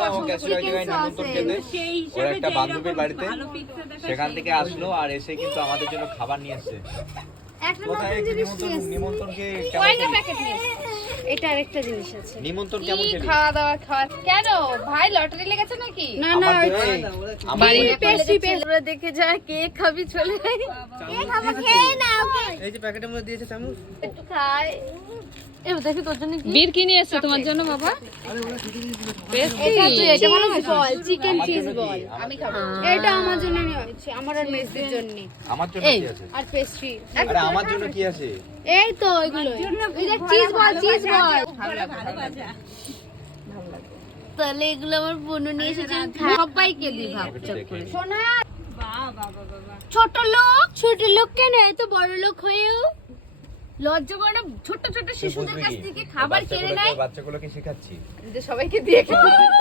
না ও ক্যাসিনো জায়গায় নিমন্ত্রণ খেতে, ওর একটা বান্ধবীর বাড়িতে, সেখান থেকে আসলো আর এসে কিন্তু আমাদের জন্য খাবার নিয়ে আসছে। কোথায় নিমন্ত্রণ কে কেমন এটা আরেকটা জিনিস আছে। নিমন্ত্রণ কেমন খেলি? খাওয়া দাওয়া কেন ভাই লটারি লেগেছে নাকি? না না বাড়ির পেস্ট্রি আমরা দেখে যা কেক খাবি চলে যাই। কেক খাবো, খেয়ে নাও। এই যে প্যাকেটের মধ্যে দিয়েছে চামচ। একটু খাই। দেখি তোর জন্য কি বীর কি নিয়ে এসেছে তোমার জন্য বাবা? এটা মনে হয় বল, চিকেন চিজ বল। আমি খাবো। এটা আমার জন্য নিয়ে হয়েছে, আমার আর মেসির জন্য। আমার জন্য কি আছে? আর পেস্ট্রি। আরে আমার জন্য কি আছে? এই তো এগুলো। এই যে চিজ বল, চিজ বল। তাহলে এগুলো আমার বোনও নিয়ে এসেছে, সবাইকে দিই ভাগ করে। সোনা ছোট লোক কেন এত বড় লোক হয়েও লজ্জা করে না? ছোট ছোট শিশুদের কাছ থেকে খাবার কেড়ে নেয়, বাচ্চাগুলোকে শেখাচ্ছি সবাইকে দিয়ে